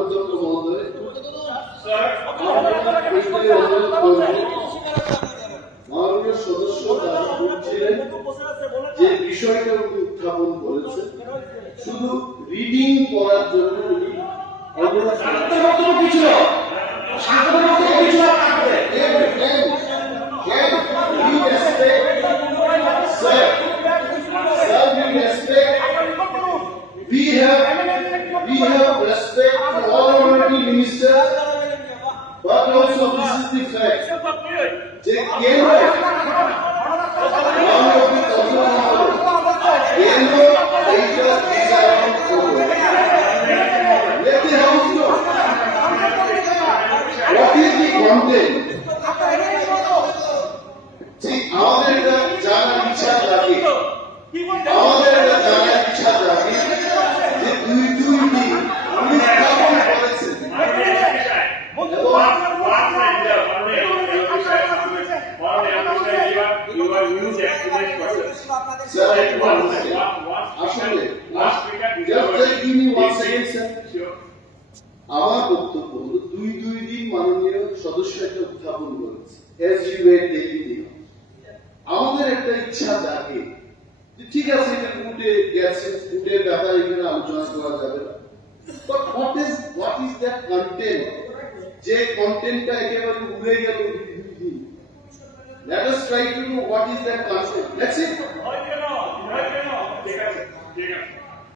অধ্যক্ষ মহোদয়, মাননীয় সদস্য দাবি করছিলেন যে বিষয়টা উনি উত্থাপন করেছেন শুধু রিডিং করার জন্য উনি কিছু We have respect for all honorary ministers, but also this is the fact. যে কেন্দ্র what is the content? আমাদের এটা জানার ইচ্ছা থাকে, আমাদের এটা জানার ইচ্ছা থাকে যে দুই দিন উনি উত্থাপন করেছেন আসলে আমার বক্তব্য হল দুই দিন মাননীয় সদস্য একটা উত্থাপন করেছে। আমাদের একটা ইচ্ছা জাগে ঠিক আছে, এটা কোর্টে গেছে, কোর্টের ব্যাপারে এখানে আলোচনা করা যাবে না, but what is that content, যে কন্টেন্টটা একেবারে উড়ে গেল। Let us try to know what is that concept. That's it.